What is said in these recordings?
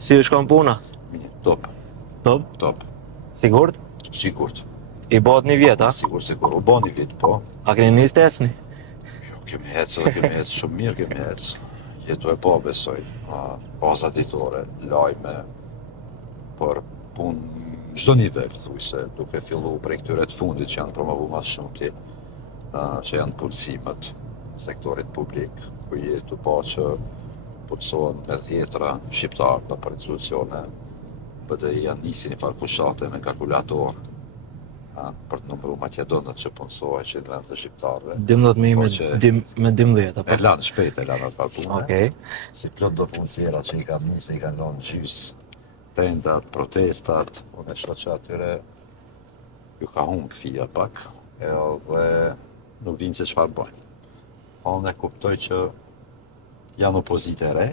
Si është shkon puna? Mirë, top, Top? top. Sigurt? Sigurt. I bëhet një vjet, a? Sigur, u bo një vit, po. A keni nis të ecni? Jo, kemi ecë shumë mirë, kemi ecë. Jetu e po, besoj. Baza ditore, lajme, për punë çdo nivel, thuj se duke fillu prej këtyre të fundit që janë promovu ma shumë ti, që janë punësimet në sektorit publik, ku jetu po që punësohen me dhjetra shqiptarë në për institucione, BDI janë nisi një farë fushate me kalkulator, për të numëru Maqedonët që punësohen që në vend të shqiptarëve. 12.000 me 12, apo? E lanë shpejt, e lanë atë parpune. Okej. Si plot do punë tjera që i kanë nisë, i kanë lënë gjys, tendat, protestat, unë e shoh që atyre ju ka humbë fija pak, edhe nuk dinë se çfarë bëjnë. Unë e kuptoj që janë opozitë e re,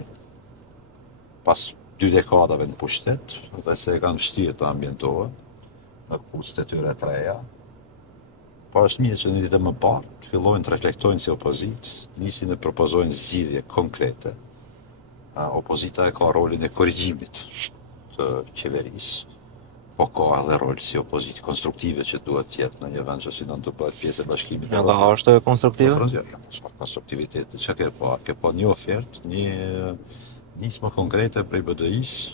pas 2 dekadave në pushtet, dhe se e kanë vështirë të ambientohen në kushtet e tyre të reja. Po është mirë që në ditët më parë të fillojnë të reflektojnë si opozitë, nisin e propozojnë zgjidhje konkrete. Opozita e ka rolin e korrigjimit të qeverisë, po ka edhe rol si opozitë konstruktive që duhet të jetë në një vend që synon të bëhet pjesë e bashkimit Edhe është konstruktive? Çfarë konstruktiviteti, çka ke po? Ke po një ofertë, një nismë konkrete prej BDI-s,